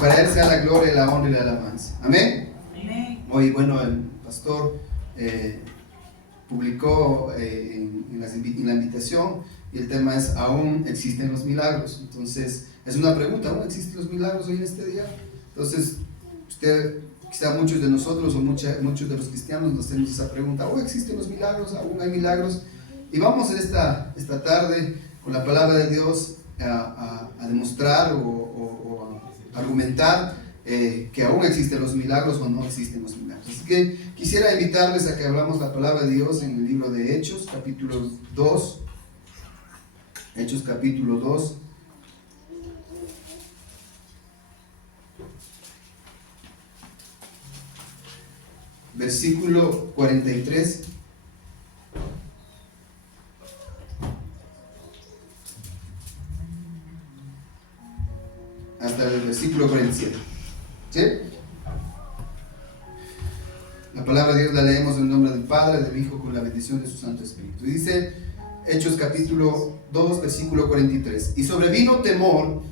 para Él sea la gloria, la honra y la alabanza. Amén. Amén. Hoy, bueno, el pastor publicó en la invitación, y el tema es: ¿aún existen los milagros? Entonces, es una pregunta: ¿aún existen los milagros hoy en este día? Entonces, quizá muchos de nosotros o muchos de los cristianos nos hacemos esa pregunta: ¿aún existen los milagros? ¿Aún hay milagros? Y vamos en esta tarde con la palabra de Dios a demostrar o a argumentar que aún existen los milagros o no existen los milagros. Así que quisiera invitarles a que hablamos la palabra de Dios en el libro de Hechos, capítulo 2. Hechos, capítulo 2. Versículo 43 hasta el versículo 47. ¿Sí? La palabra de Dios la leemos en el nombre del Padre, del Hijo, con la bendición de su Santo Espíritu. Dice Hechos capítulo 2, versículo 43: y sobrevino temor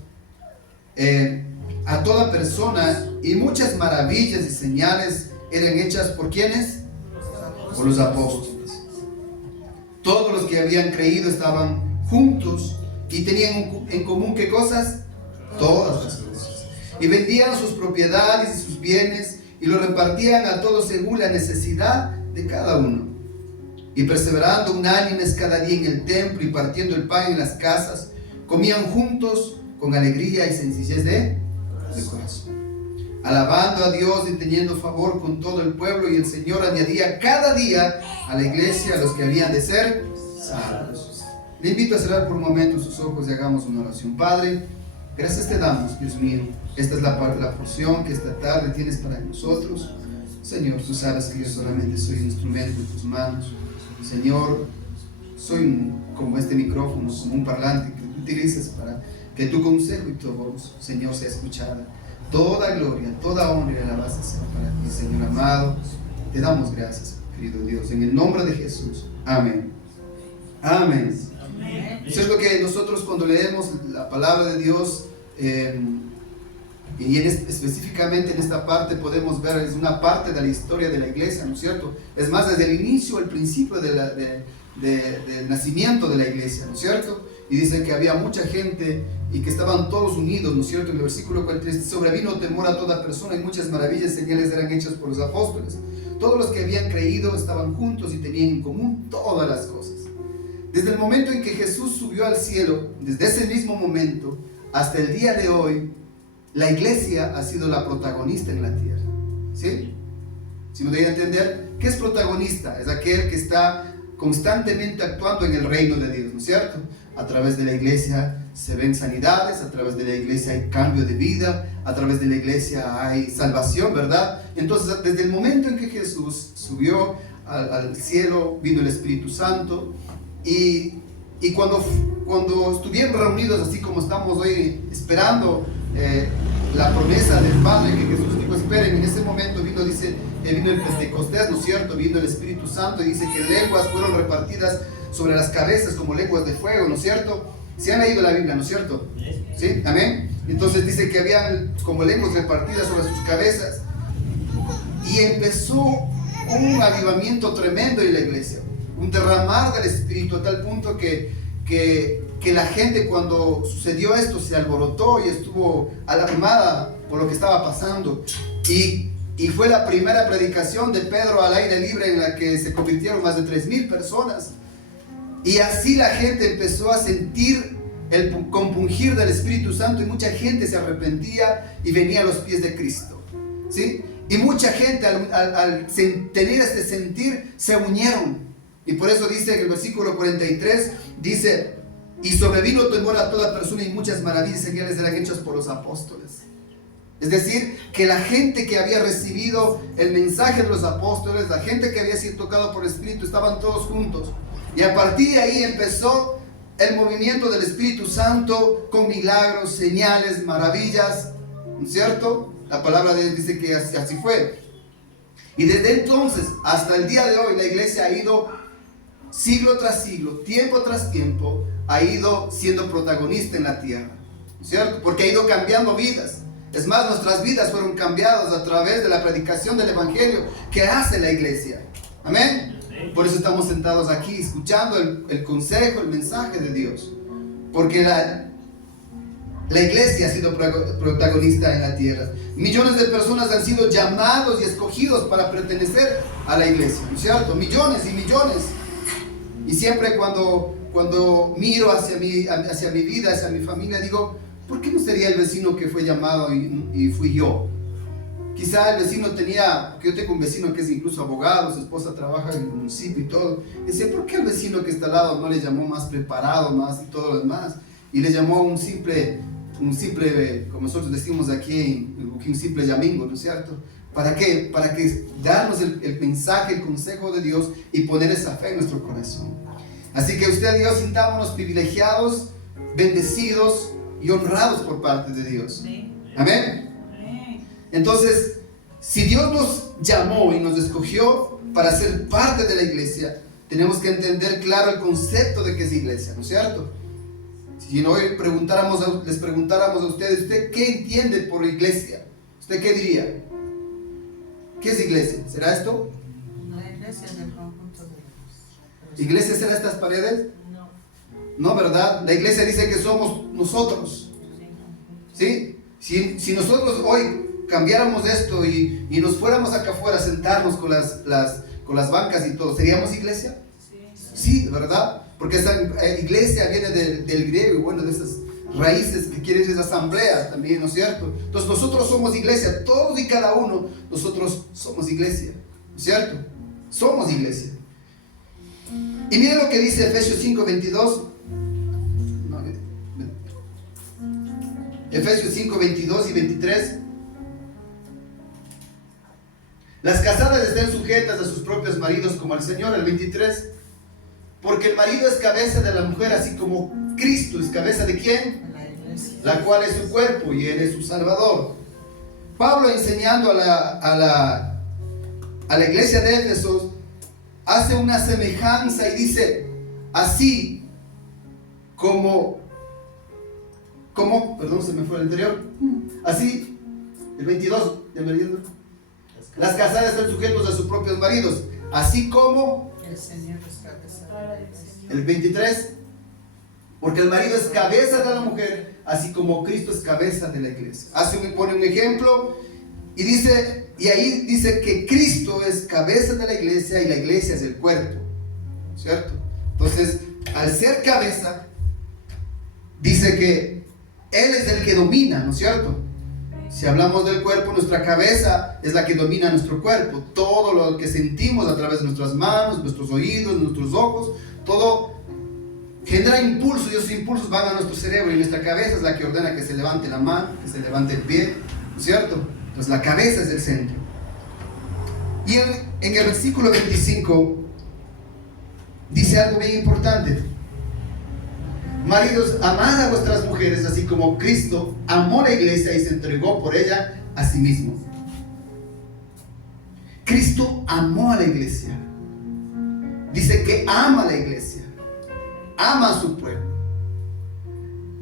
a toda persona, y muchas maravillas y señales eran hechas ¿por quiénes? Por los apóstoles. Todos los que habían creído estaban juntos y tenían en común ¿qué cosas? Todas las cosas. Y vendían sus propiedades y sus bienes y lo repartían a todos según la necesidad de cada uno. Y perseverando unánimes cada día en el templo y partiendo el pan en las casas, comían juntos con alegría y sencillez de corazón, alabando a Dios y teniendo favor con todo el pueblo. Y el Señor añadía cada día a la iglesia a los que habían de ser salvos. Le invito a cerrar por un momento sus ojos y hagamos una oración. Padre, gracias te damos, Dios mío. Esta es la porción que esta tarde tienes para nosotros. Señor, tú sabes que yo solamente soy un instrumento en tus manos. Señor, soy como este micrófono, como un parlante que tú utilizas para que tu consejo y tu voz, Señor, sea escuchada. Toda gloria, toda honra y alabanza sea para ti, Señor amado. Te damos gracias, querido Dios, en el nombre de Jesús. Amén. Amén. Eso es lo que nosotros cuando leemos la palabra de Dios, y específicamente en esta parte podemos ver, es una parte de la historia de la iglesia, ¿no es cierto? Es más, desde el inicio, el principio del nacimiento de la iglesia, ¿no es cierto? Y dice que había mucha gente y que estaban todos unidos, ¿no es cierto? En el versículo 43, sobrevino temor a toda persona y muchas maravillas y señales eran hechas por los apóstoles. Todos los que habían creído estaban juntos y tenían en común todas las cosas. Desde el momento en que Jesús subió al cielo, desde ese mismo momento hasta el día de hoy, la iglesia ha sido la protagonista en la tierra. ¿Sí? Si me doy a entender, ¿qué es protagonista? Es aquel que está constantemente actuando en el reino de Dios, ¿no es cierto? A través de la iglesia se ven sanidades, a través de la iglesia hay cambio de vida, a través de la iglesia hay salvación, ¿verdad? Entonces, desde el momento en que Jesús subió al cielo, vino el Espíritu Santo, y cuando estuvieron reunidos así como estamos hoy esperando la promesa del Padre que Jesús dijo: esperen, en ese momento vino el Pentecostés, ¿no es cierto? Vino el Espíritu Santo y dice que lenguas fueron repartidas sobre las cabezas como lenguas de fuego, ¿no es cierto? ¿Se han leído la Biblia, no es cierto? ¿Sí? ¿Amén? Entonces dice que habían como lenguas repartidas sobre sus cabezas, y empezó un avivamiento tremendo en la iglesia, un derramar del Espíritu a tal punto que la gente, cuando sucedió esto, se alborotó y estuvo alarmada por lo que estaba pasando. Y fue la primera predicación de Pedro al aire libre en la que se convirtieron más de 3,000 personas. Y así la gente empezó a sentir el compungir del Espíritu Santo, y mucha gente se arrepentía y venía a los pies de Cristo. ¿Sí? Y mucha gente al tener este sentir se unieron. Y por eso dice en el versículo 43, dice: y sobrevino temor a toda persona y muchas maravillas y señales eran hechas por los apóstoles. Es decir, que la gente que había recibido el mensaje de los apóstoles, la gente que había sido tocada por el Espíritu, estaban todos juntos. Y a partir de ahí empezó el movimiento del Espíritu Santo con milagros, señales, maravillas, ¿no es cierto? La palabra de Dios dice que así fue. Y desde entonces hasta el día de hoy la iglesia ha ido siglo tras siglo, tiempo tras tiempo, ha ido siendo protagonista en la tierra, ¿no es cierto? Porque ha ido cambiando vidas. Es más, nuestras vidas fueron cambiadas a través de la predicación del Evangelio que hace la iglesia. Amén. Por eso estamos sentados aquí escuchando el consejo, el mensaje de Dios. Porque la iglesia ha sido protagonista en la tierra. Millones de personas han sido llamados y escogidos para pertenecer a la iglesia, ¿no es cierto? Millones y millones. Y siempre cuando miro hacia mi vida, hacia mi familia, digo, ¿por qué no sería el vecino que fue llamado y fui yo? Quizá el vecino porque yo tengo un vecino que es incluso abogado, su esposa trabaja en el municipio y todo. Y decía, ¿por qué el vecino que está al lado no le llamó más preparado, más y todo lo demás? Y le llamó un simple, como nosotros decimos aquí, un simple llamingo, ¿no es cierto? ¿Para qué? Para que darnos el mensaje, el consejo de Dios y poner esa fe en nuestro corazón. Así que usted y yo sintámonos privilegiados, bendecidos y honrados por parte de Dios. Amén. Entonces, si Dios nos llamó y nos escogió para ser parte de la iglesia, tenemos que entender claro el concepto de qué es iglesia, ¿no es cierto? Si hoy les preguntáramos a ustedes, ¿usted qué entiende por iglesia? ¿Usted qué diría? ¿Qué es iglesia? ¿Será esto? La iglesia es el conjunto de los... ¿Iglesia será estas paredes? No. No, ¿verdad? La iglesia dice que somos nosotros. ¿Sí? Si nosotros hoy cambiáramos esto y nos fuéramos acá afuera a sentarnos con las bancas y todo, ¿seríamos iglesia? Sí, ¿verdad? Porque esa iglesia viene del griego y bueno, de esas raíces que quiere decir asamblea también, ¿no es cierto? Entonces nosotros somos iglesia, todos y cada uno, nosotros somos iglesia, ¿no es cierto? Somos iglesia. Y miren lo que dice Efesios 5:22. Efesios 5:22 y 23. Las casadas estén sujetas a sus propios maridos como al Señor, el 23. Porque el marido es cabeza de la mujer, así como Cristo es cabeza de ¿quién? La iglesia. La cual es su cuerpo y Él es su Salvador. Pablo, enseñando a la iglesia de Éfeso, hace una semejanza y dice, así como, perdón, se me fue el anterior, así, el 22, ¿ya me entiendo? Las casadas están sujetos a sus propios maridos, así como El Señor es cabeza. el 23, porque el marido es cabeza de la mujer, así como Cristo es cabeza de la iglesia. Pone un ejemplo y ahí dice que Cristo es cabeza de la iglesia y la iglesia es el cuerpo, ¿cierto? Entonces, al ser cabeza, dice que Él es el que domina, ¿no es cierto? Si hablamos del cuerpo, nuestra cabeza es la que domina nuestro cuerpo. Todo lo que sentimos a través de nuestras manos, nuestros oídos, nuestros ojos, todo genera impulsos y esos impulsos van a nuestro cerebro y nuestra cabeza es la que ordena que se levante la mano, que se levante el pie, ¿no es cierto? Entonces la cabeza es el centro. Y en el versículo 25 dice algo bien importante. Maridos, amad a vuestras mujeres así como Cristo amó la iglesia y se entregó por ella a sí mismo. Cristo amó a la iglesia. Dice que ama a la iglesia, ama a su pueblo.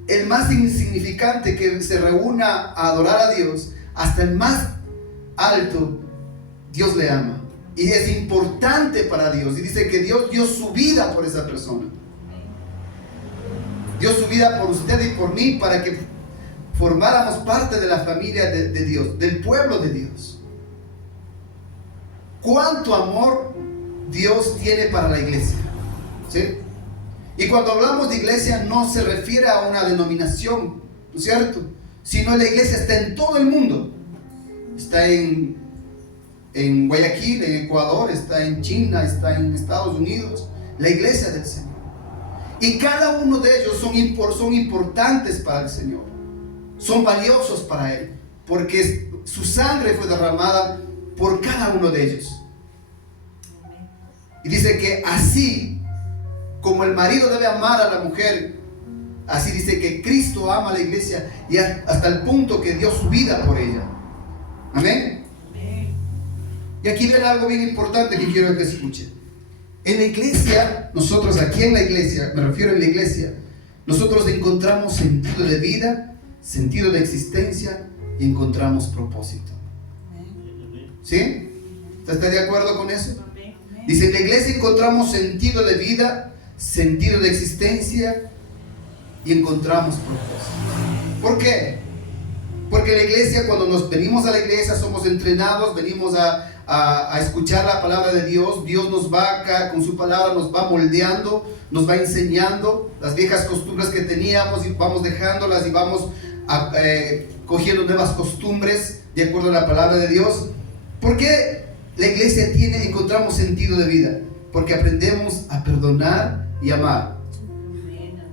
El más insignificante que se reúna a adorar a Dios, hasta el más alto, Dios le ama. Y es importante para Dios. Y dice que Dios dio su vida por esa persona. Dio su vida por usted y por mí para que formáramos parte de la familia de Dios, del pueblo de Dios. ¿Cuánto amor Dios tiene para la iglesia? ¿Sí? Y cuando hablamos de iglesia no se refiere a una denominación, ¿no es cierto? Sino la iglesia está en todo el mundo. Está en Guayaquil, en Ecuador, está en China, está en Estados Unidos. La iglesia del Señor. Y cada uno de ellos son importantes para el Señor. Son valiosos para Él. Porque su sangre fue derramada por cada uno de ellos. Y dice que así como el marido debe amar a la mujer, así dice que Cristo ama a la iglesia y hasta el punto que dio su vida por ella. Amén. Y aquí viene algo bien importante que quiero que escuchen. En la iglesia, nosotros aquí en la iglesia, me refiero a la iglesia, nosotros encontramos sentido de vida, sentido de existencia y encontramos propósito. ¿Sí? ¿Está de acuerdo con eso? Dice, en la iglesia encontramos sentido de vida, sentido de existencia y encontramos propósito. ¿Por qué? Porque la iglesia, cuando nos venimos a la iglesia, somos entrenados, venimos a escuchar la palabra de Dios. Dios nos va acá, con su palabra nos va moldeando, nos va enseñando las viejas costumbres que teníamos y vamos dejándolas y vamos cogiendo nuevas costumbres de acuerdo a la palabra de Dios. ¿Por qué la iglesia encontramos sentido de vida? Porque aprendemos a perdonar y amar.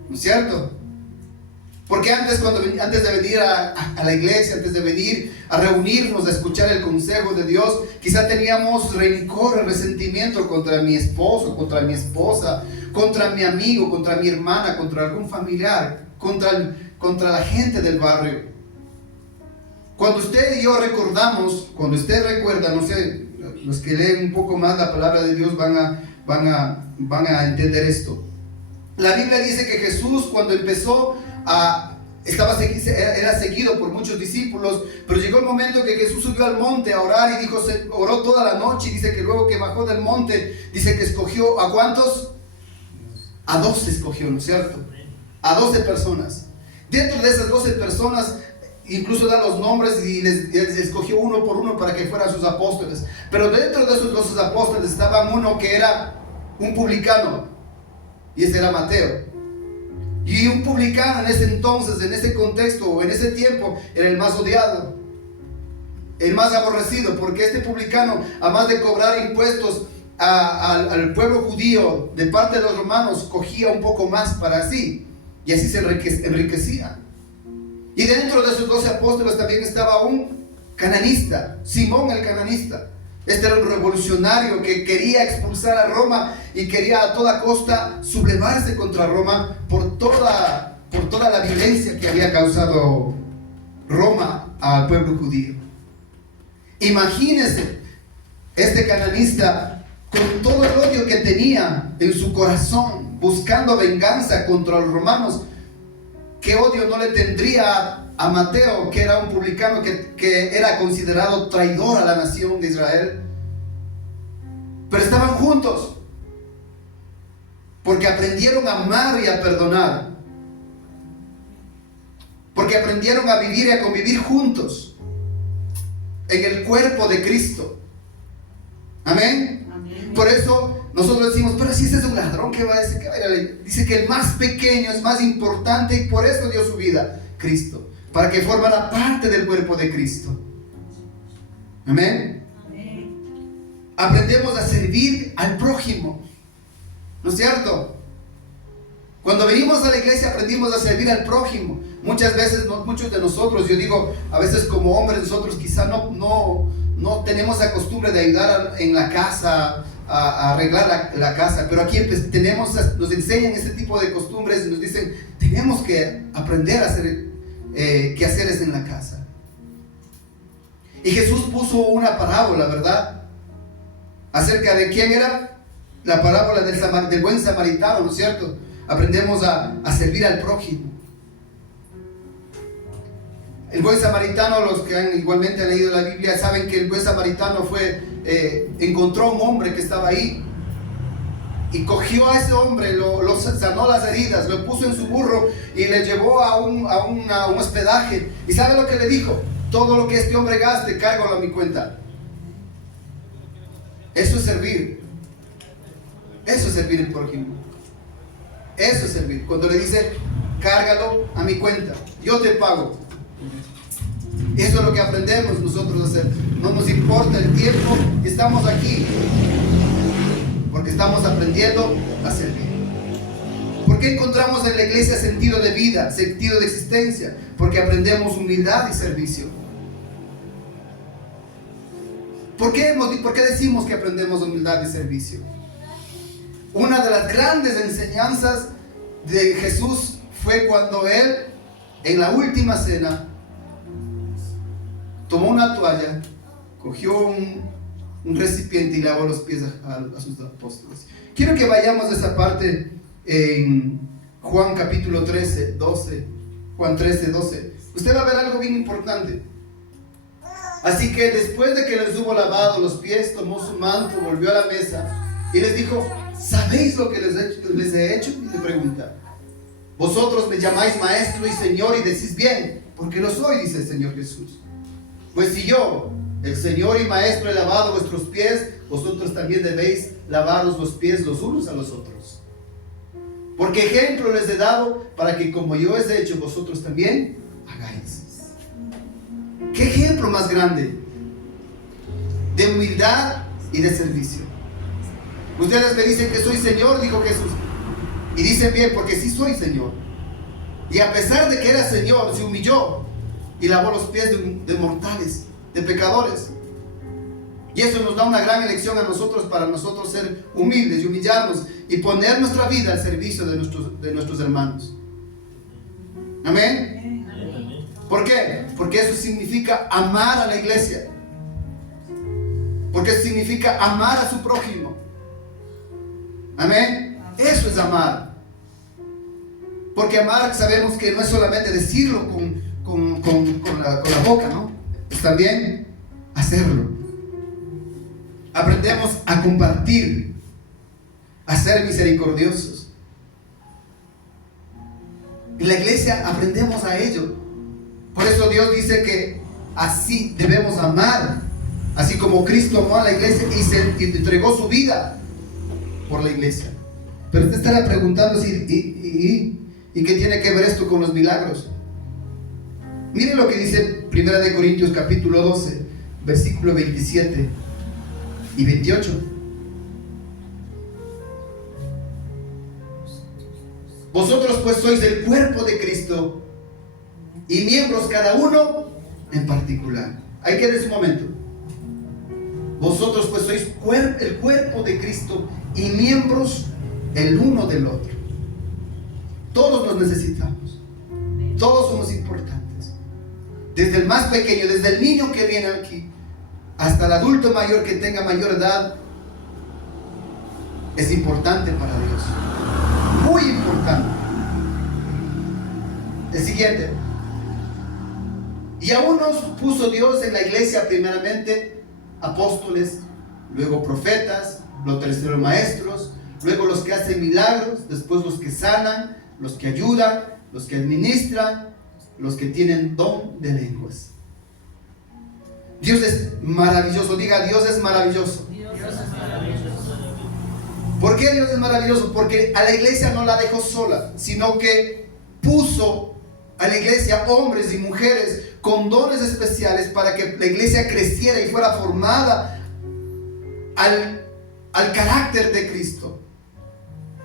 ¿No es cierto? Porque antes de venir a la iglesia, antes de venir a reunirnos, a escuchar el consejo de Dios, quizá teníamos rencor, resentimiento contra mi esposo, contra mi esposa, contra mi amigo, contra mi hermana, contra algún familiar, contra la gente del barrio. Cuando usted y yo recordamos, cuando usted recuerda, no sé, los que leen un poco más la palabra de Dios van a entender esto. La Biblia dice que Jesús, cuando empezó era seguido por muchos discípulos, pero llegó el momento que Jesús subió al monte a orar y oró toda la noche, y dice que luego que bajó del monte, dice que escogió, ¿a cuántos? A 12 escogió, ¿no es cierto? A 12 personas. Dentro de esas 12 personas, incluso da los nombres y les escogió uno por uno para que fueran sus apóstoles. Pero dentro de esos 12 apóstoles estaba uno que era un publicano, y ese era Mateo. Y un publicano en ese entonces, en ese contexto o en ese tiempo, era el más odiado, el más aborrecido, porque este publicano, además de cobrar impuestos al pueblo judío de parte de los romanos, cogía un poco más para sí, y así se enriquecía. Y dentro de esos 12 apóstoles también estaba un cananista, Simón el cananista. Este era un revolucionario que quería expulsar a Roma y quería a toda costa sublevarse contra Roma por toda la violencia que había causado Roma al pueblo judío. Imagínense este cananista con todo el odio que tenía en su corazón, buscando venganza contra los romanos. ¿Qué odio no le tendría a Mateo, que era un publicano que era considerado traidor a la nación de Israel? Pero estaban juntos porque aprendieron a amar y a perdonar, porque aprendieron a vivir y a convivir juntos en el cuerpo de Cristo. Amén. Amén. Por eso nosotros decimos, pero si ese es un ladrón, ¿qué va a decir? Dice que el más pequeño es más importante, y por eso dio su vida Cristo, para que formara parte del cuerpo de Cristo. Amén. Amén. Aprendemos a servir al prójimo, ¿no es cierto? Cuando venimos a la iglesia aprendimos a servir al prójimo. Muchas veces, muchos de nosotros, yo digo, a veces como hombres nosotros quizá no tenemos la costumbre de ayudar en la casa, a arreglar la casa, pero aquí nos enseñan este tipo de costumbres y nos dicen, tenemos que aprender a hacer quehaceres en la casa. Y Jesús puso una parábola, ¿verdad? Acerca de quién era la parábola del buen samaritano, ¿no es cierto? Aprendemos a servir al prójimo. El buen samaritano, los que igualmente han leído la Biblia saben que el buen samaritano encontró a un hombre que estaba ahí y cogió a ese hombre, lo sanó las heridas, lo puso en su burro y le llevó a un hospedaje. ¿Y sabe lo que le dijo? Todo lo que este hombre gaste, cárgalo a mi cuenta. Eso es servir. Eso es servir el prójimo. Eso es servir. Cuando le dice, cárgalo a mi cuenta, yo te pago. Eso es lo que aprendemos nosotros a hacer. No nos importa el tiempo que estamos aquí, porque estamos aprendiendo a servir. ¿Por qué encontramos en la iglesia sentido de vida, sentido de existencia? Porque aprendemos humildad y servicio. ¿Por qué decimos que aprendemos humildad y servicio? Una de las grandes enseñanzas de Jesús fue cuando Él, en la última cena, tomó una toalla, cogió un recipiente y lavó los pies a sus apóstoles. Quiero que vayamos a esa parte en Juan capítulo 13, 12. Juan 13, 12. Usted va a ver algo bien importante. Así que después de que les hubo lavado los pies, tomó su manto, volvió a la mesa y les dijo: ¿sabéis lo que les he hecho? Y le pregunta: vosotros me llamáis maestro y señor y decís bien, porque lo soy, dice el Señor Jesús. Pues si yo, el Señor y maestro, he lavado vuestros pies, vosotros también debéis lavaros los pies los unos a los otros. Porque ejemplo les he dado para que como yo os he hecho, vosotros también hagáis. ¿Qué ejemplo más grande de humildad y de servicio? Ustedes me dicen que soy Señor, dijo Jesús, y dicen bien, porque sí soy Señor. Y a pesar de que era Señor, se humilló y lavó los pies de mortales, de pecadores. Y eso nos da una gran elección a nosotros, para nosotros ser humildes y humillarnos y poner nuestra vida al servicio de nuestros hermanos. Amén. ¿Por qué? Porque eso significa amar a la iglesia. Porque significa amar a su prójimo. Amén. Eso es amar. Porque amar, sabemos que no es solamente decirlo con la boca, ¿no? Es también hacerlo. Aprendemos a compartir, a ser misericordiosos. En la iglesia aprendemos a ello. Por eso Dios dice que así debemos amar, así como Cristo amó a la iglesia y entregó su vida por la iglesia. Pero usted estará preguntando ¿y qué tiene que ver esto con los milagros? Miren lo que dice 1 Corintios capítulo 12, versículo 27 y 28. Vosotros pues sois el cuerpo de Cristo y miembros cada uno en particular. Ahí quédese un momento. Vosotros pues sois el cuerpo de Cristo y miembros el uno del otro. Todos nos necesitamos. Todos somos importantes. Desde el más pequeño, desde el niño que viene aquí, hasta el adulto mayor que tenga mayor edad, es importante para Dios. Muy importante. El siguiente. Y aún nos puso Dios en la iglesia primeramente apóstoles, luego profetas, los terceros maestros, luego los que hacen milagros, después los que sanan, los que ayudan, los que administran, los que tienen don de lenguas. Dios es maravilloso. Diga: Dios es maravilloso. Dios es maravilloso. ¿Por qué Dios es maravilloso? Porque a la iglesia no la dejó sola, sino que puso a la iglesia hombres y mujeres con dones especiales para que la iglesia creciera y fuera formada al carácter de Cristo.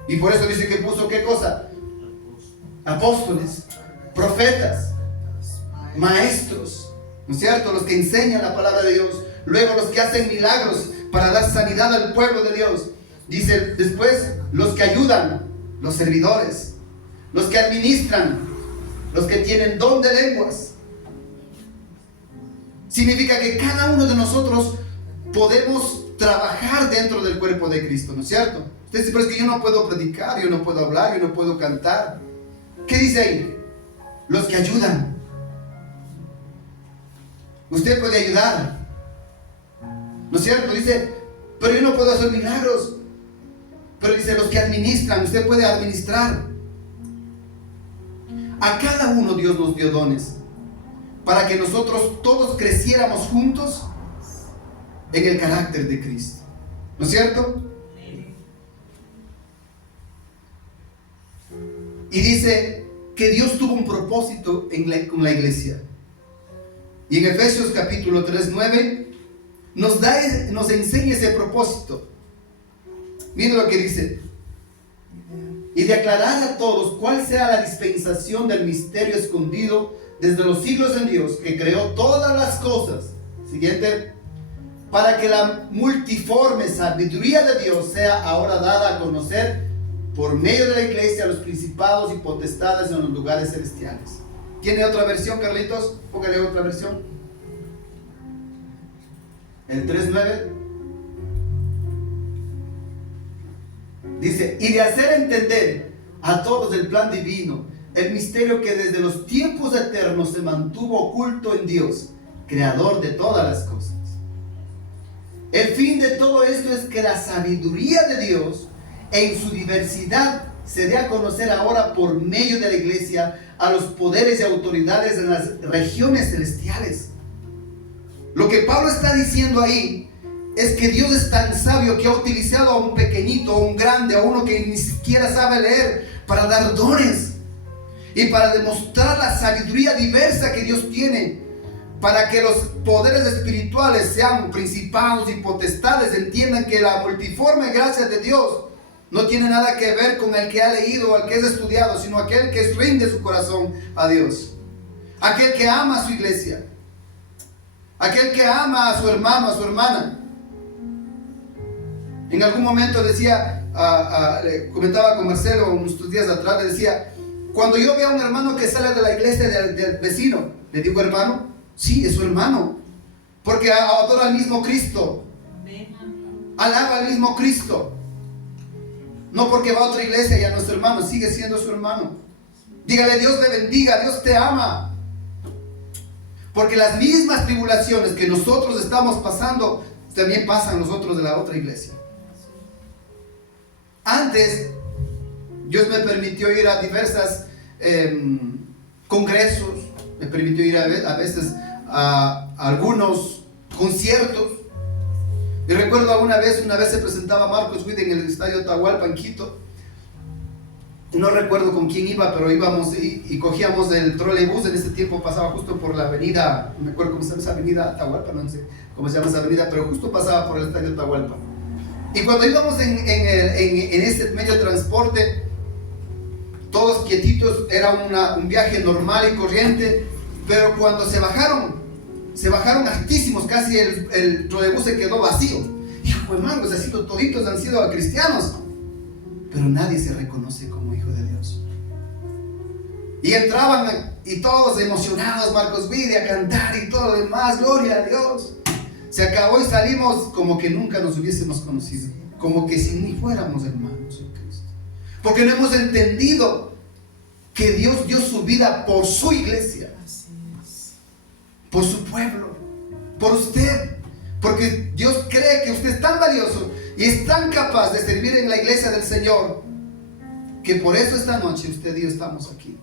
Y por eso dice que puso ¿qué cosa? Apóstoles, profetas, maestros, ¿no es cierto? Los que enseñan la palabra de Dios, luego los que hacen milagros para dar sanidad al pueblo de Dios. Dice después los que ayudan, los servidores, los que administran, los que tienen don de lenguas. Significa que cada uno de nosotros podemos trabajar dentro del cuerpo de Cristo, ¿no es cierto? Usted dice: pero es que yo no puedo predicar, yo no puedo hablar, yo no puedo cantar. ¿Qué dice ahí? Los que ayudan. Usted puede ayudar, ¿no es cierto? Dice: pero yo no puedo hacer milagros. Pero dice: los que administran. Usted puede administrar. A cada uno Dios nos dio dones para que nosotros todos creciéramos juntos en el carácter de Cristo, ¿no es cierto? Y dice que Dios tuvo un propósito con la iglesia. Y en Efesios capítulo 3, 9 nos enseña ese propósito. Miren lo que dice: y de aclarar a todos cuál sea la dispensación del misterio escondido desde los siglos en Dios, que creó todas las cosas. Siguiente. Para que la multiforme sabiduría de Dios sea ahora dada a conocer por medio de la iglesia a los principados y potestades en los lugares celestiales. ¿Tiene otra versión, Carlitos? Póngale otra versión. El 3:9 dice: y de hacer entender a todos el plan divino, el misterio que desde los tiempos eternos se mantuvo oculto en Dios, creador de todas las cosas. El fin de todo esto es que la sabiduría de Dios en su diversidad se dé a conocer ahora por medio de la iglesia a los poderes y autoridades en las regiones celestiales. Lo que Pablo está diciendo ahí es que Dios es tan sabio que ha utilizado a un pequeñito, a un grande, a uno que ni siquiera sabe leer, para dar dones y para demostrar la sabiduría diversa que Dios tiene, para que los poderes espirituales, sean principados y potestades, entiendan que la multiforme gracia de Dios no tiene nada que ver con el que ha leído o el que es estudiado, sino aquel que rinde su corazón a Dios, aquel que ama a su iglesia, aquel que ama a su hermano, a su hermana. En algún momento decía, comentaba con Marcelo unos días atrás, le decía, cuando yo veo a un hermano que sale de la iglesia del vecino, le digo, hermano, sí, es su hermano, porque adora al mismo Cristo, alaba al mismo Cristo. No porque va a otra iglesia ya no es su hermano, sigue siendo su hermano. Dígale, Dios le bendiga, Dios te ama. Porque las mismas tribulaciones que nosotros estamos pasando, también pasan nosotros de la otra iglesia. Antes, Dios me permitió ir a diversos congresos, me permitió ir a veces a algunos conciertos. Y recuerdo una vez se presentaba Marcos Witt en el estadio Atahualpa en Quito. No recuerdo con quién iba, pero íbamos y cogíamos el trolebús. En ese tiempo pasaba justo por la avenida, no me acuerdo cómo se llama esa avenida, Atahualpa, no sé cómo se llama esa avenida, pero justo pasaba por el estadio Atahualpa. Y cuando íbamos en ese medio de transporte, todos quietitos, era un viaje normal y corriente, pero cuando se bajaron altísimos, casi el trolebús se quedó vacío. Hijo de mangos, así toditos han sido cristianos, pero nadie se reconoce como hijo de Dios. Y entraban y todos emocionados, Marcos Witt, a cantar y todo lo demás, gloria a Dios. Se acabó y salimos como que nunca nos hubiésemos conocido, como que si ni fuéramos hermanos en Cristo, porque no hemos entendido que Dios dio su vida por su iglesia, por su pueblo, por usted, porque Dios cree que usted es tan valioso y es tan capaz de servir en la iglesia del Señor, que por eso esta noche usted y yo estamos aquí,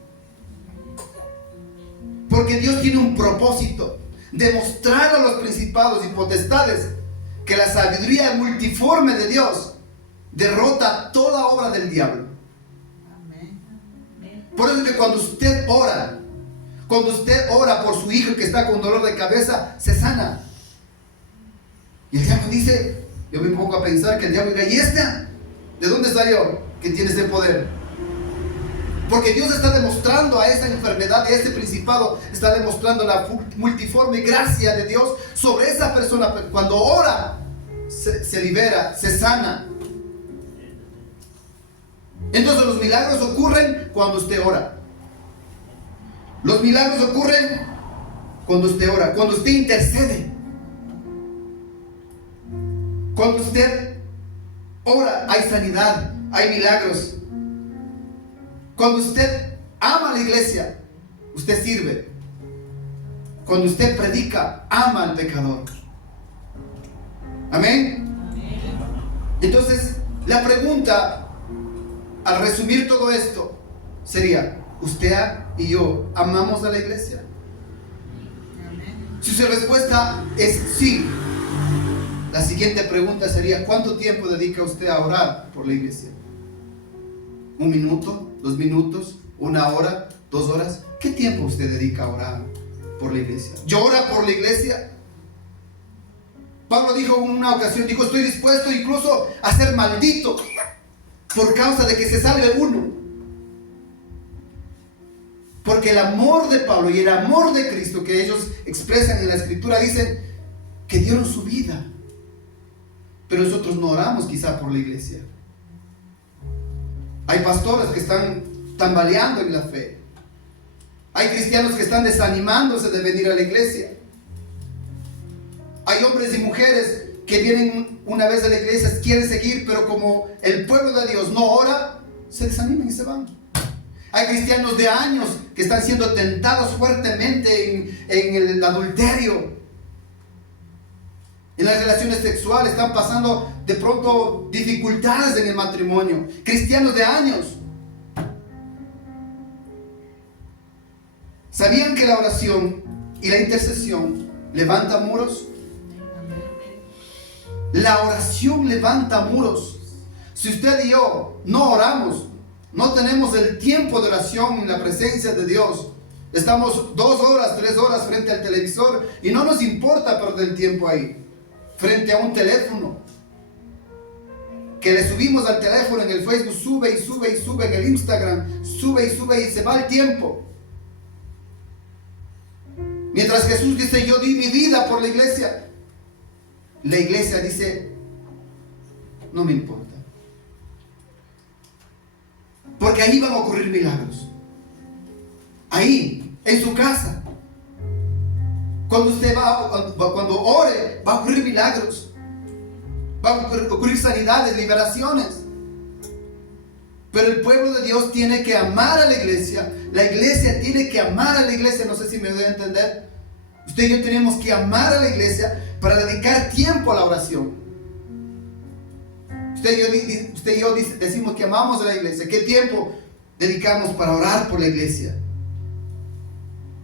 porque Dios tiene un propósito: demostrar a los principados y potestades que la sabiduría multiforme de Dios derrota toda obra del diablo. Por eso es que cuando usted ora por su hijo que está con dolor de cabeza, se sana. Y el diablo dice, yo me pongo a pensar que el diablo diga, ¿y esta? ¿De dónde salió que tiene ese poder? Porque Dios está demostrando a esa enfermedad, a ese principado, está demostrando la multiforme gracia de Dios sobre esa persona. Cuando ora, se libera, se sana. Entonces los milagros ocurren cuando usted ora. Los milagros ocurren cuando usted ora, cuando usted intercede. Cuando usted ora, hay sanidad, hay milagros. Cuando usted ama a la iglesia, usted sirve. Cuando usted predica, ama al pecador. Amén. Entonces, la pregunta, al resumir todo esto, sería, ¿usted y yo amamos a la iglesia? Si su respuesta es sí, la siguiente pregunta sería, ¿cuánto tiempo dedica usted a orar por la iglesia? ¿1 minuto? 2 minutos, 1 hora, 2 horas. ¿Qué tiempo usted dedica a orar por la iglesia? ¿Llora por la iglesia? Pablo dijo en una ocasión, dijo, estoy dispuesto incluso a ser maldito por causa de que se salve uno. Porque el amor de Pablo y el amor de Cristo que ellos expresan en la escritura dicen que dieron su vida. Pero nosotros no oramos quizá por la iglesia. Hay pastores que están tambaleando en la fe. Hay cristianos que están desanimándose de venir a la iglesia. Hay hombres y mujeres que vienen una vez a la iglesia, quieren seguir, pero como el pueblo de Dios no ora, se desaniman y se van. Hay cristianos de años que están siendo tentados fuertemente en el adulterio, en las relaciones sexuales, están pasando de pronto dificultades en el matrimonio. Cristianos de años. ¿Sabían que la oración y la intercesión levanta muros? La oración levanta muros. Si usted y yo no oramos, no tenemos el tiempo de oración en la presencia de Dios, estamos 2 horas, 3 horas frente al televisor y no nos importa perder el tiempo ahí, frente a un teléfono, que le subimos al teléfono en el Facebook, sube y sube y sube, en el Instagram, sube y sube y se va el tiempo. Mientras Jesús dice, yo di mi vida por la iglesia dice, no me importa. Porque ahí van a ocurrir milagros. Ahí, en su casa. Cuando usted cuando ore, va a ocurrir milagros. Va a ocurrir sanidades, liberaciones. Pero el pueblo de Dios tiene que amar a la iglesia. La iglesia tiene que amar a la iglesia. No sé si me doy a entender. Usted y yo tenemos que amar a la iglesia para dedicar tiempo a la oración. Usted y yo decimos que amamos a la iglesia. ¿Qué tiempo dedicamos para orar por la iglesia?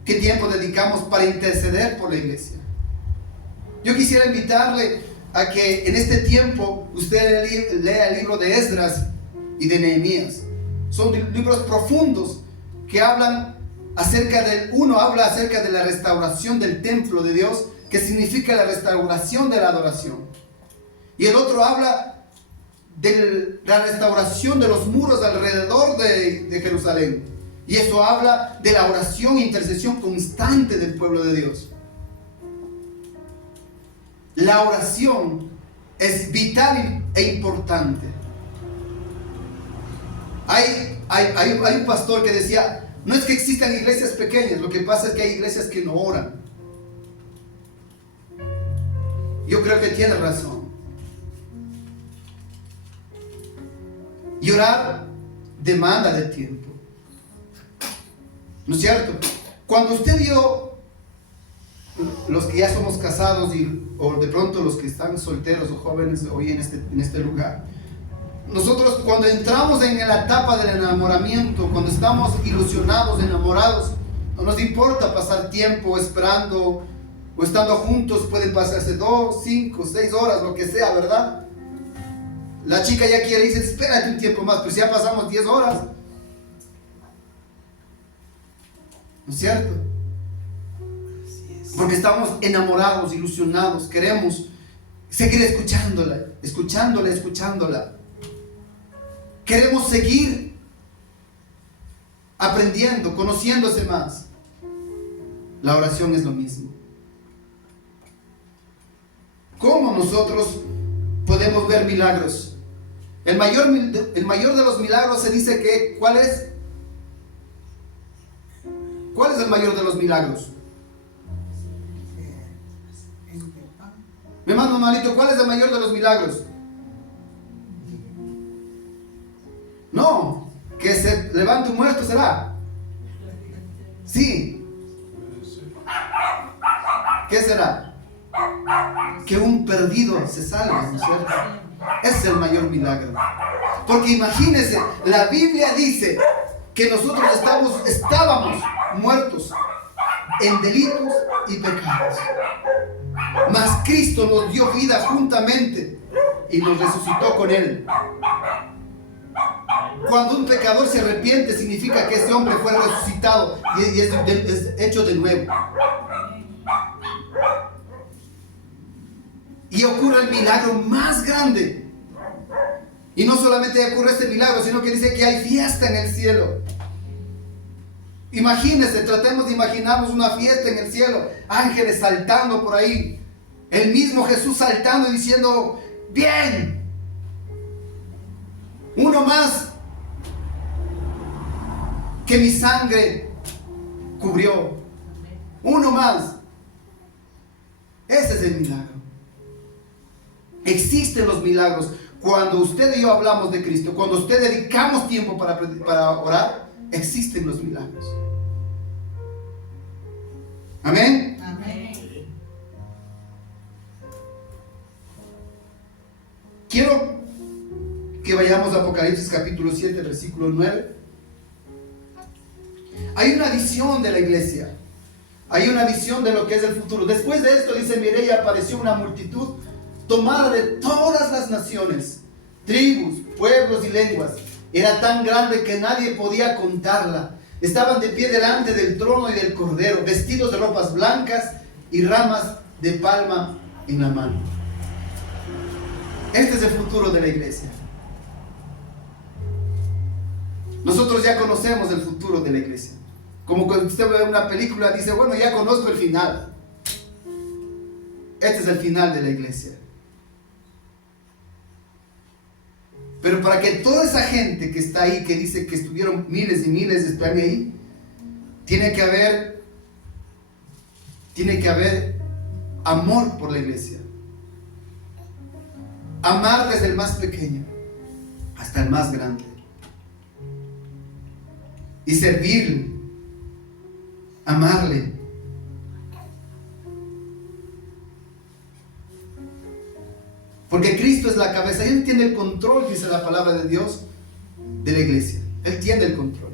¿Qué tiempo dedicamos para interceder por la iglesia? Yo quisiera invitarle a que en este tiempo usted lea el libro de Esdras y de Nehemías. Son libros profundos que hablan uno habla acerca de la restauración del templo de Dios, que significa la restauración de la adoración. Y el otro habla de la restauración de los muros alrededor de Jerusalén. Y eso habla de la oración e intercesión constante del pueblo de Dios. La oración es vital e importante. Hay un pastor que decía, no es que existan iglesias pequeñas, lo que pasa es que hay iglesias que no oran. Yo creo que tiene razón. Y orar demanda de tiempo. ¿No es cierto? Cuando usted y yo, los que ya somos casados o de pronto los que están solteros o jóvenes hoy en este lugar, nosotros cuando entramos en la etapa del enamoramiento, cuando estamos ilusionados, enamorados, no nos importa pasar tiempo esperando o estando juntos. Pueden pasarse 2, 5, 6 horas, lo que sea, ¿verdad? La chica ya quiere y dice, espérate un tiempo más, pero si ya pasamos 10 horas. ¿No es cierto? Porque estamos enamorados, ilusionados, queremos seguir escuchándola. Queremos seguir aprendiendo, conociéndose más. La oración es lo mismo. ¿Cómo nosotros podemos ver milagros? El mayor de los milagros se dice que, ¿cuál es? ¿Cuál es el mayor de los milagros? Mi hermano Manito, ¿cuál es el mayor de los milagros? No, que se levante un muerto será. Sí. ¿Qué será? Que un perdido se salve, ¿no es cierto? Ese es el mayor milagro. Porque imagínense, la Biblia dice que nosotros estábamos muertos en delitos y pecados. Mas Cristo nos dio vida juntamente y nos resucitó con Él. Cuando un pecador se arrepiente, significa que ese hombre fue resucitado y es hecho de nuevo. Y ocurre el milagro más grande. Y no solamente ocurre este milagro, sino que dice que hay fiesta en el cielo. Imagínense, tratemos de imaginarnos una fiesta en el cielo, ángeles saltando por ahí, el mismo Jesús saltando y diciendo, bien, uno más que mi sangre cubrió, uno más. Ese es el milagro. Existen los milagros cuando usted y yo hablamos de Cristo, cuando usted dedicamos tiempo para orar. existen los milagros. Amén. Amén. Quiero que vayamos a Apocalipsis capítulo 7, versículo 9. Hay una visión de la iglesia. Hay una visión de lo que es el futuro. Después de esto, dice, miré y apareció una multitud tomada de todas las naciones, tribus, pueblos y lenguas. Era tan grande que nadie podía contarla. Estaban de pie delante del trono y del Cordero, vestidos de ropas blancas y ramas de palma en la mano. Este es el futuro de la iglesia. Nosotros ya conocemos el futuro de la iglesia. Como cuando usted ve una película, dice, bueno, ya conozco el final. Este es el final de la iglesia. Pero para que toda esa gente que está ahí, que dice que estuvieron miles y miles de están ahí, tiene que haber amor por la iglesia. Amar desde el más pequeño hasta el más grande. Y servirle. Amarle. Porque Cristo es la cabeza. Él tiene el control, dice la palabra de Dios, de la iglesia. Él tiene el control.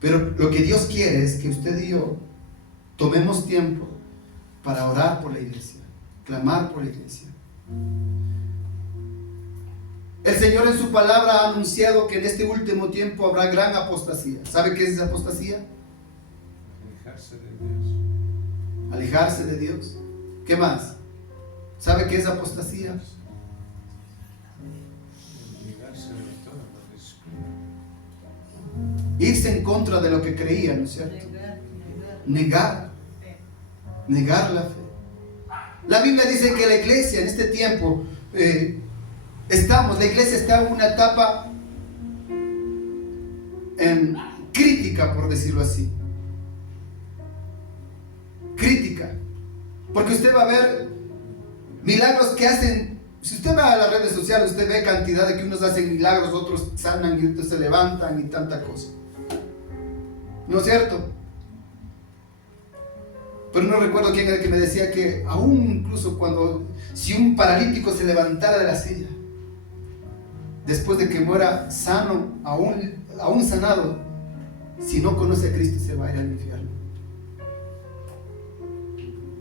Pero lo que Dios quiere es que usted y yo tomemos tiempo para orar por la iglesia, clamar por la iglesia. El Señor en su palabra ha anunciado que en este último tiempo habrá gran apostasía. ¿Sabe qué es esa apostasía? Alejarse de Dios. Alejarse de Dios. ¿Qué más? ¿Sabe qué es apostasía? Negarse de todo lo que es. Irse en contra de lo que creía, ¿no es cierto? Negar la fe. La Biblia dice que la iglesia en este tiempo, la iglesia está en una etapa crítica, por decirlo así. Crítica. Porque usted va a ver milagros que hacen. Si usted va a las redes sociales, usted ve cantidad de que unos hacen milagros, otros sanan y otros se levantan y tanta cosa. ¿No es cierto? Pero no recuerdo quién era el que me decía que aún incluso si un paralítico se levantara de la silla, después de que muera sano, aún sanado, si no conoce a Cristo se va a ir al infierno.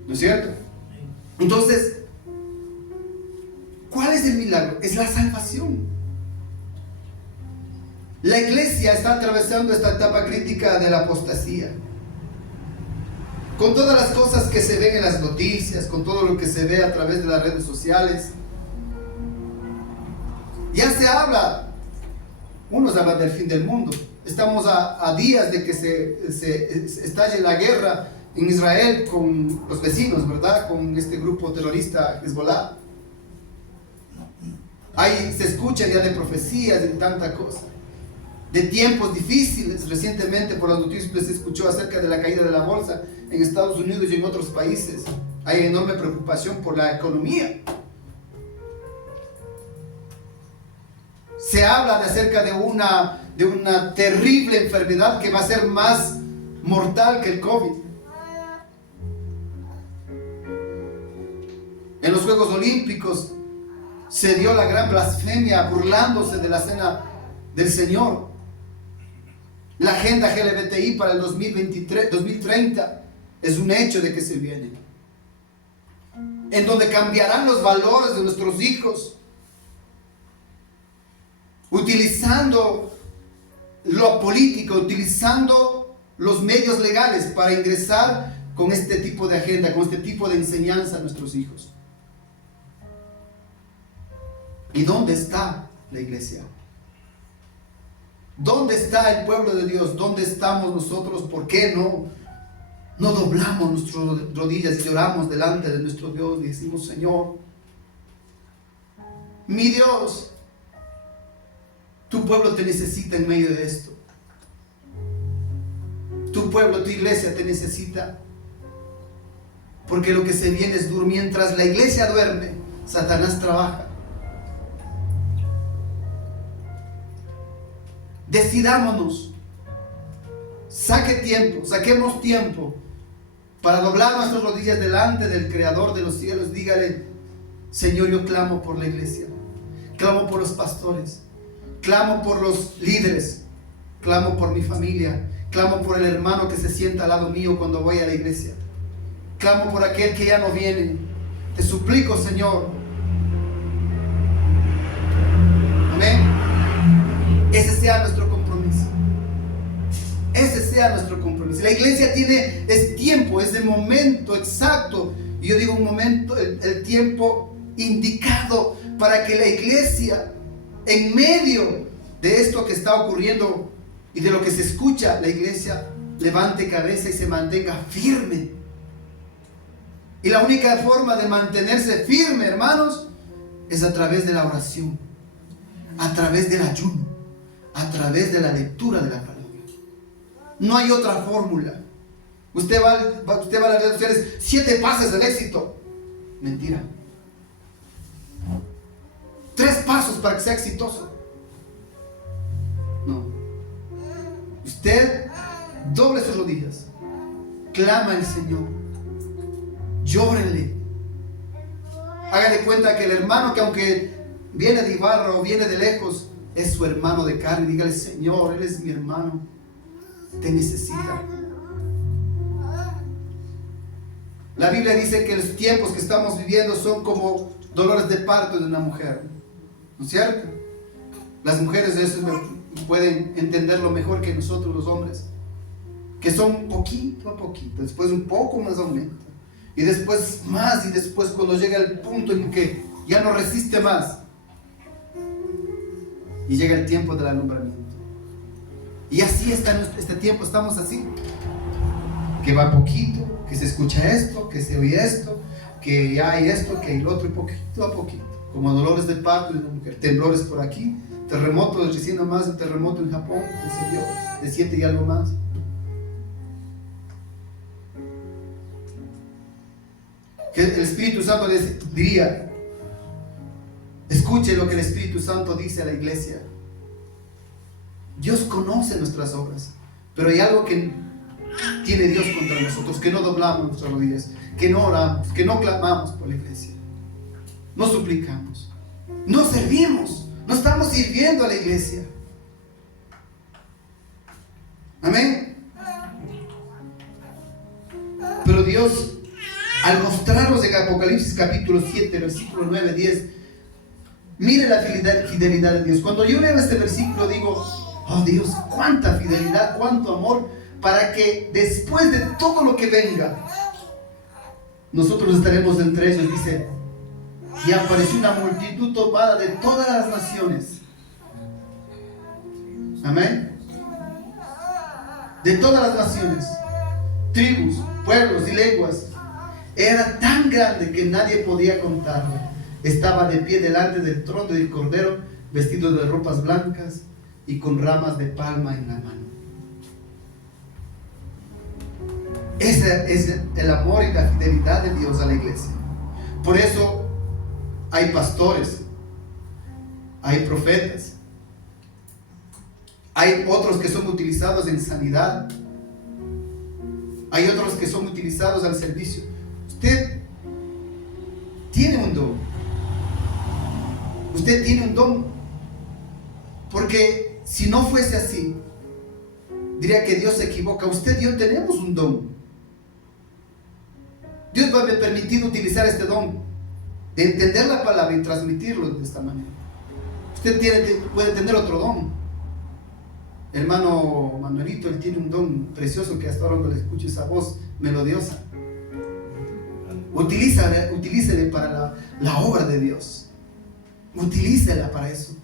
¿No es cierto? Entonces, ¿cuál es el milagro? Es la salvación. La iglesia está atravesando esta etapa crítica de la apostasía. Con todas las cosas que se ven en las noticias, con todo lo que se ve a través de las redes sociales, ya se habla, unos hablan del fin del mundo. Estamos a días de que se estalle la guerra en Israel con los vecinos, ¿verdad? Con este grupo terrorista Hezbollah. Ahí se escuchan ya de profecías, de tanta cosa, de tiempos difíciles. Recientemente por las noticias se escuchó acerca de la caída de la bolsa en Estados Unidos y en otros países. Hay enorme preocupación por la economía. Se habla acerca de una terrible enfermedad que va a ser más mortal que el COVID. En los Juegos Olímpicos se dio la gran blasfemia burlándose de la cena del Señor. La agenda LGBTI para el 2030 es un hecho de que se viene, en donde cambiarán los valores de nuestros hijos, utilizando lo político, utilizando los medios legales para ingresar con este tipo de agenda, con este tipo de enseñanza a nuestros hijos. ¿Y dónde está la iglesia? ¿Dónde está el pueblo de Dios? ¿Dónde estamos nosotros? ¿Por qué no doblamos nuestras rodillas y lloramos delante de nuestro Dios y decimos: Señor, mi Dios, tu pueblo te necesita en medio de esto. Tu pueblo, tu iglesia te necesita. Porque lo que se viene es duro. Mientras la iglesia duerme, Satanás trabaja. Decidámonos saquemos tiempo para doblar nuestras rodillas delante del Creador de los cielos. Dígale: Señor, yo clamo por la iglesia, clamo por los pastores, clamo por los líderes, clamo por mi familia, clamo por el hermano que se sienta al lado mío cuando voy a la iglesia, clamo por aquel que ya no viene. Te suplico, Señor. Amén. Ese sea nuestro compromiso. Ese sea nuestro compromiso. La iglesia es tiempo, es el momento exacto. Y yo digo un momento, el tiempo indicado para que la iglesia, en medio de esto que está ocurriendo y de lo que se escucha, la iglesia levante cabeza y se mantenga firme. Y la única forma de mantenerse firme, hermanos, es a través de la oración, a través del ayuno, a través de la lectura de la palabra. No hay otra fórmula. Usted va a las redes sociales, 7 pasos del éxito. Mentira. 3 pasos para que sea exitoso. No. Usted doble sus rodillas, clama al Señor, llórenle. Hágale cuenta que el hermano que aunque viene de Ibarra o viene de lejos, es su hermano de carne. Dígale: Señor, Él es mi hermano, te necesita. La Biblia dice que los tiempos que estamos viviendo son como dolores de parto de una mujer, ¿no es cierto? Las mujeres de eso pueden entenderlo mejor que nosotros los hombres, que son poquito a poquito, después un poco más aumenta, y después más, y después cuando llega el punto en que ya no resiste más, y llega el tiempo del alumbramiento. Y así está este tiempo, estamos así, que va poquito, que se escucha esto, que se oye esto, que hay esto, que hay el otro, y poquito a poquito, como dolores de parto de una mujer, temblores por aquí, terremoto, recién nomás el terremoto en Japón, que se dio de 7 y algo más. Que el Espíritu Santo les diría: escuche lo que el Espíritu Santo dice a la iglesia. Dios conoce nuestras obras, pero hay algo que tiene Dios contra nosotros, que no doblamos nuestras rodillas, que no oramos, que no clamamos por la iglesia, no suplicamos, no servimos, no estamos sirviendo a la iglesia. Amén. Pero Dios, al mostrarnos en Apocalipsis capítulo 7, versículo 9, 10, mire la fidelidad de Dios. Cuando yo leo este versículo digo: oh Dios, cuánta fidelidad, cuánto amor, para que después de todo lo que venga, nosotros estaremos entre ellos. Dice: y apareció una multitud tomada de todas las naciones. Amén. De todas las naciones, tribus, pueblos y lenguas. Era tan grande que nadie podía contarlo. Estaba de pie delante del trono del Cordero, vestido de ropas blancas y con ramas de palma en la mano. Ese es el amor y la fidelidad de Dios a la iglesia. Por eso hay pastores, hay profetas, hay otros que son utilizados en sanidad, hay otros que son utilizados al servicio. Usted tiene un don. Usted tiene un don. Porque si no fuese así, diría que Dios se equivoca. Usted y yo tenemos un don. Dios va a permitir utilizar este don, de entender la palabra y transmitirlo de esta manera. Usted puede tener otro don. Hermano Manuelito, él tiene un don precioso que hasta ahora no le escucho esa voz melodiosa. Utilícele para la obra de Dios. Utilícela para eso.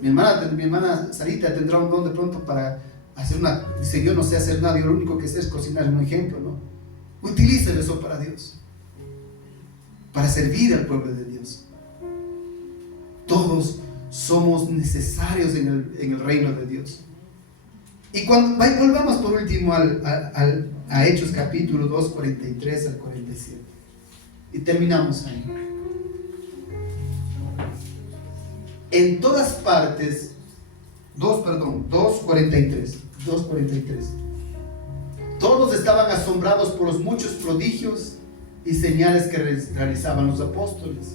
Mi hermana Sarita tendrá un don de pronto para hacer dice: yo no sé hacer nada, yo lo único que sé es cocinar, un ejemplo, ¿no? Utilícelo eso para Dios, para servir al pueblo de Dios. Todos somos necesarios en el reino de Dios. Y volvamos por último a Hechos capítulo 2, 43 al 47. Y terminamos ahí. En todas partes, 2:43. 2:43. Todos estaban asombrados por los muchos prodigios y señales que realizaban los apóstoles.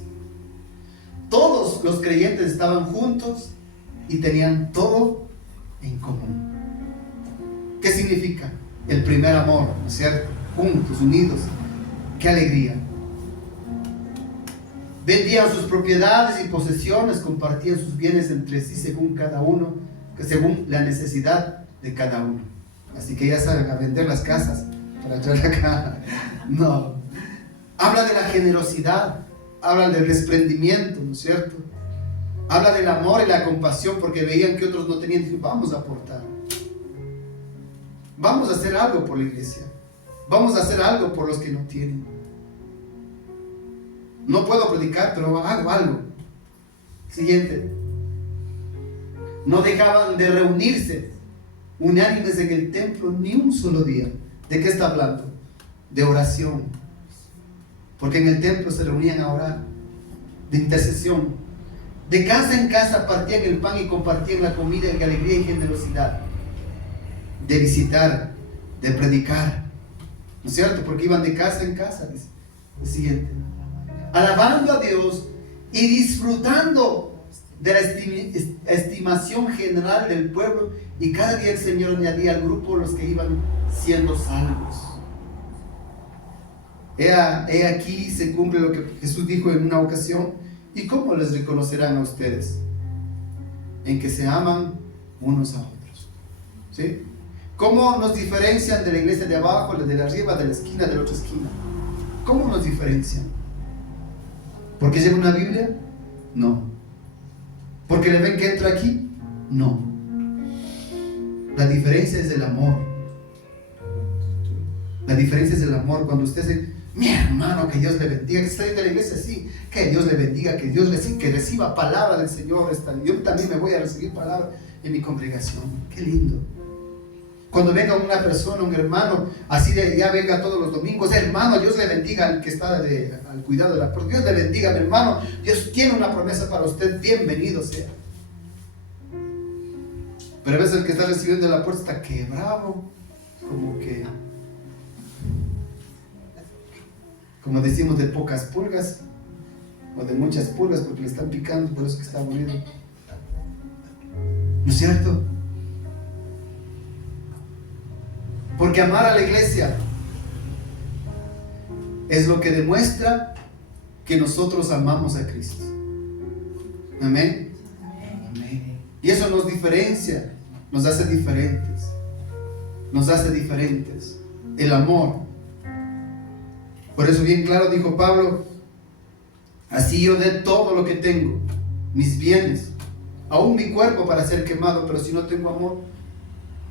Todos los creyentes estaban juntos y tenían todo en común. ¿Qué significa? El primer amor, ¿no es cierto? Juntos, unidos. ¡Qué alegría! Vendían sus propiedades y posesiones, compartían sus bienes entre sí según cada uno, según la necesidad de cada uno. Así que ya saben, a vender las casas para traer acá. No. Habla de la generosidad, habla del desprendimiento, ¿no es cierto? Habla del amor y la compasión, porque veían que otros no tenían. Dijo, vamos a aportar. Vamos a hacer algo por la iglesia. Vamos a hacer algo por los que no tienen. No puedo predicar, pero hago algo. Siguiente. No dejaban de reunirse unánimes en el templo ni un solo día. ¿De qué está hablando? De oración. Porque en el templo se reunían a orar. De intercesión. De casa en casa partían el pan y compartían la comida en alegría y generosidad. De visitar, de predicar. ¿No es cierto? Porque iban de casa en casa. Dice. El siguiente. Alabando a Dios y disfrutando de la estimación general del pueblo, y cada día el Señor añadía al grupo los que iban siendo salvos. He aquí se cumple lo que Jesús dijo en una ocasión. ¿Y cómo les reconocerán a ustedes? En que se aman unos a otros. ¿Sí? ¿Cómo nos diferencian de la iglesia de abajo, de la de arriba, de la esquina, de la otra esquina? ¿Cómo nos diferencian? ¿Porque lleva una Biblia? No. ¿Porque le ven que entra aquí? No. La diferencia es el amor. La diferencia es el amor. Cuando usted dice, mi hermano, que Dios le bendiga, que está de la iglesia, sí, que Dios le bendiga, que Dios que reciba palabra del Señor. Yo también me voy a recibir palabra en mi congregación. Qué lindo. Cuando venga una persona, un hermano, así de ya venga todos los domingos, hermano, Dios le bendiga al que está al cuidado de la puerta. Dios le bendiga, mi hermano. Dios tiene una promesa para usted. Bienvenido sea. Pero a veces el que está recibiendo la puerta está quebrado, como decimos, de pocas pulgas, o de muchas pulgas, porque le están picando, por eso que está aburrido. ¿No es cierto? Porque amar a la iglesia es lo que demuestra que nosotros amamos a Cristo. Amén. Amén. Y eso nos diferencia, nos hace diferentes. Nos hace diferentes. El amor. Por eso bien claro dijo Pablo, así yo dé todo lo que tengo, mis bienes, aún mi cuerpo para ser quemado, pero si no tengo amor,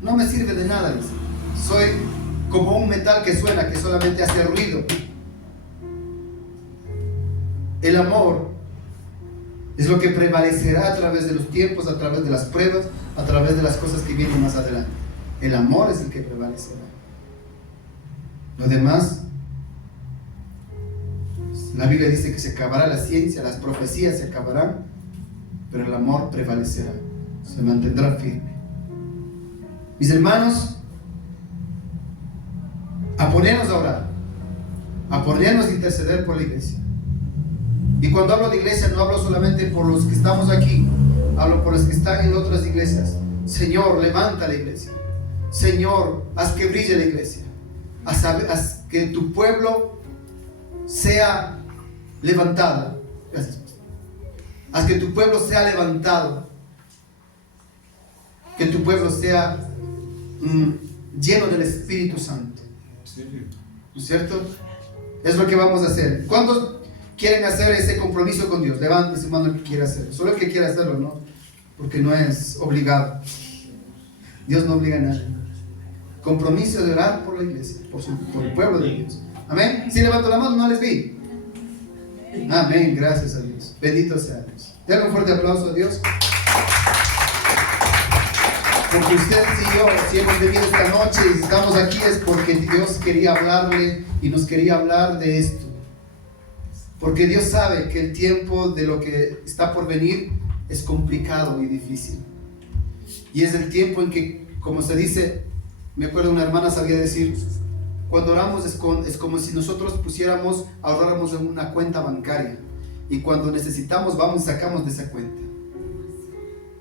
no me sirve de nada, dice. Soy como un metal que suena, que solamente hace ruido. El amor es lo que prevalecerá a través de los tiempos, a través de las pruebas, a través de las cosas que vienen más adelante. El amor es el que prevalecerá. Lo demás, la Biblia dice que se acabará la ciencia, las profecías se acabarán, pero el amor prevalecerá, se mantendrá firme. Mis hermanos, a ponernos a orar, a ponernos a interceder por la iglesia. Y cuando hablo de iglesia, no hablo solamente por los que estamos aquí, hablo por los que están en otras iglesias. Señor, levanta la iglesia. Señor, haz que brille la iglesia. Haz que tu pueblo sea levantado. Gracias. Haz que tu pueblo sea levantado. Que tu pueblo sea lleno del Espíritu Santo. ¿No es cierto? Es lo que vamos a hacer. ¿Cuántos quieren hacer ese compromiso con Dios? Levante su mano el que quiera hacerlo. Solo el que quiera hacerlo, ¿no? Porque no es obligado. Dios no obliga a nadie. Compromiso de orar por la iglesia, por el pueblo de Dios. Amén. Si levanto la mano, no les vi. Amén. Gracias a Dios. Bendito sea Dios. Denle un fuerte aplauso a Dios. Porque usted y yo, si hemos venido esta noche y estamos aquí, es porque Dios quería hablarle y nos quería hablar de esto. Porque Dios sabe que el tiempo de lo que está por venir es complicado y difícil. Y es el tiempo en que como se dice, me acuerdo una hermana sabía decir, cuando oramos es como si nosotros ahorráramos en una cuenta bancaria, y cuando necesitamos vamos y sacamos de esa cuenta.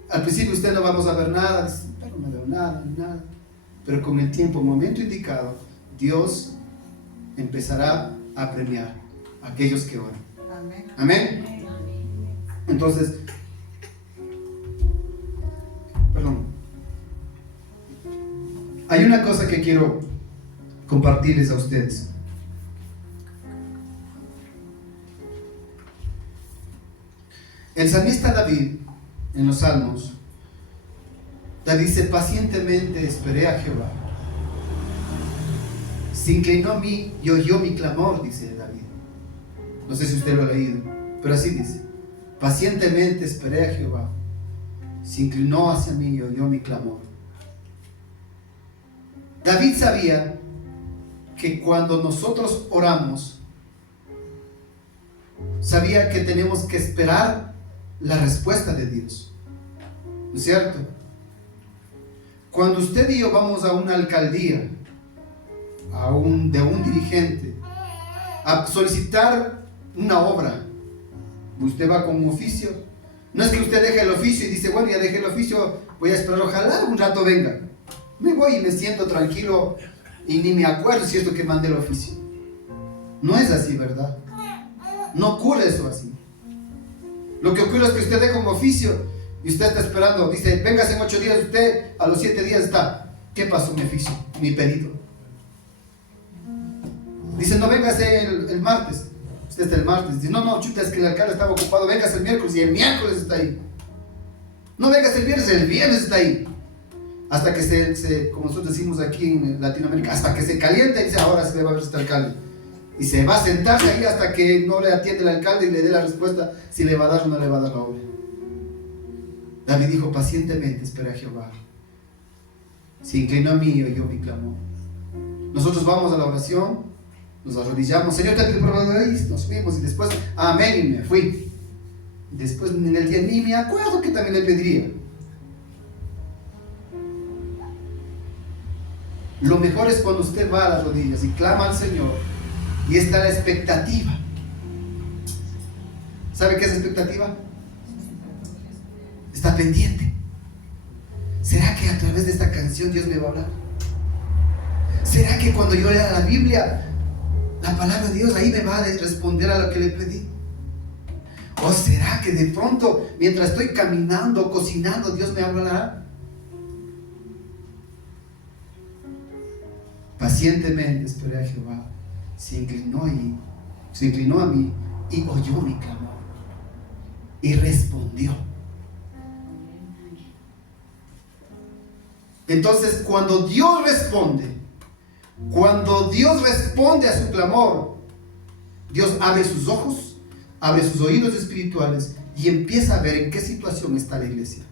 Al principio usted no vamos a ver nada, dice, pero no veo nada, pero con el tiempo, el momento indicado, Dios empezará a premiar a aquellos que oran. Amén. Amén. Entonces, hay una cosa que quiero compartirles a ustedes. El salmista David, en los Salmos, David dice, pacientemente esperé a Jehová. Se inclinó a mí y oyó mi clamor, dice David. No sé si usted lo ha leído, pero así dice. Pacientemente esperé a Jehová. Se inclinó hacia mí y oyó mi clamor. David sabía que cuando nosotros oramos, sabía que tenemos que esperar la respuesta de Dios. ¿No es cierto? Cuando usted y yo vamos a una alcaldía, de un dirigente, a solicitar una obra, usted va con un oficio. No es que usted deje el oficio y dice, bueno, ya dejé el oficio, voy a esperar, ojalá un rato venga. Me voy y me siento tranquilo y ni me acuerdo si esto que mandé el oficio. No es así, ¿verdad? No ocurre eso así. Lo que ocurre es que usted deja un oficio y usted está esperando, dice, vengas en 8 días, usted a los 7 días está. ¿Qué pasó mi oficio? Mi pedido. Dice, no vengas el martes. Usted está el martes. Dice, no, chuta, es que el alcalde estaba ocupado, vengas el miércoles, y el miércoles está ahí. No vengas el viernes está ahí. Hasta que como nosotros decimos aquí en Latinoamérica, hasta que se caliente y dice, ahora se va a ver este alcalde. Y se va a sentarse ahí hasta que no le atiende el alcalde y le dé la respuesta si le va a dar o no le va a dar la obra. David dijo, pacientemente esperé a Jehová. Se inclinó a mí y oyó mi clamor. Nosotros vamos a la oración, nos arrodillamos, Señor, te pido perdón, y nos fuimos y después, amén, y me fui. Y después en el día ni me acuerdo que también le pediría. Lo mejor es cuando usted va a las rodillas y clama al Señor y está la expectativa. ¿Sabe qué es expectativa? Está pendiente. ¿Será que a través de esta canción Dios me va a hablar? ¿Será que cuando yo lea la Biblia, la palabra de Dios ahí me va a responder a lo que le pedí? ¿O será que de pronto, mientras estoy caminando, cocinando, Dios me hablará? Pacientemente esperé a Jehová. Se inclinó a mí y oyó mi clamor y respondió. Entonces, cuando Dios responde a su clamor, Dios abre sus ojos, abre sus oídos espirituales y empieza a ver en qué situación está la iglesia.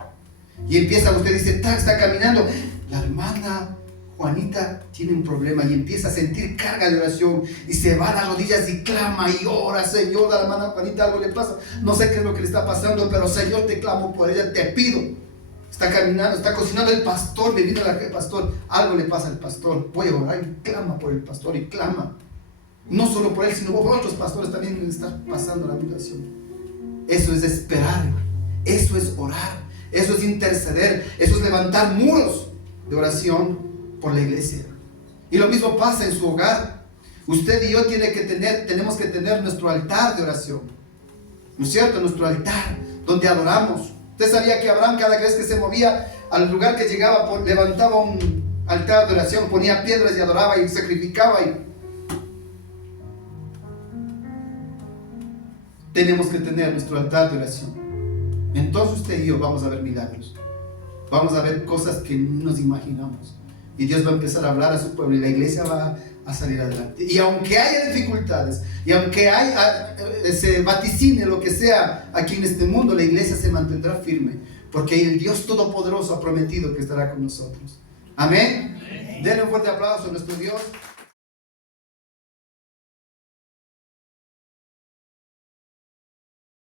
Y empieza, usted dice, está caminando, la hermana Juanita tiene un problema, y empieza a sentir carga de oración y se va a las rodillas y clama y ora, Señor, a la hermana Juanita algo le pasa, no sé qué es lo que le está pasando, pero Señor, te clamo por ella, te pido. Está caminando, está cocinando el pastor, me vino el pastor, algo le pasa al pastor, voy a orar y clama por el pastor y clama. No solo por él, sino por otros pastores también le está pasando la situación. Eso es esperar, eso es orar, eso es interceder, eso es levantar muros de oración por la iglesia. Y lo mismo pasa en su hogar. Usted y yo tenemos que tener nuestro altar de oración, ¿no es cierto? Nuestro altar donde adoramos. Usted sabía que Abraham, cada vez que se movía al lugar que llegaba, levantaba un altar de oración, ponía piedras y adoraba y sacrificaba. Tenemos que tener nuestro altar de oración. Entonces usted y yo vamos a ver milagros, vamos a ver cosas que no nos imaginamos, y Dios va a empezar a hablar a su pueblo y la iglesia va a salir adelante. Y aunque haya dificultades, y aunque se vaticine lo que sea aquí en este mundo, la iglesia se mantendrá firme, porque el Dios Todopoderoso ha prometido que estará con nosotros. Amén. Denle un fuerte aplauso a nuestro Dios.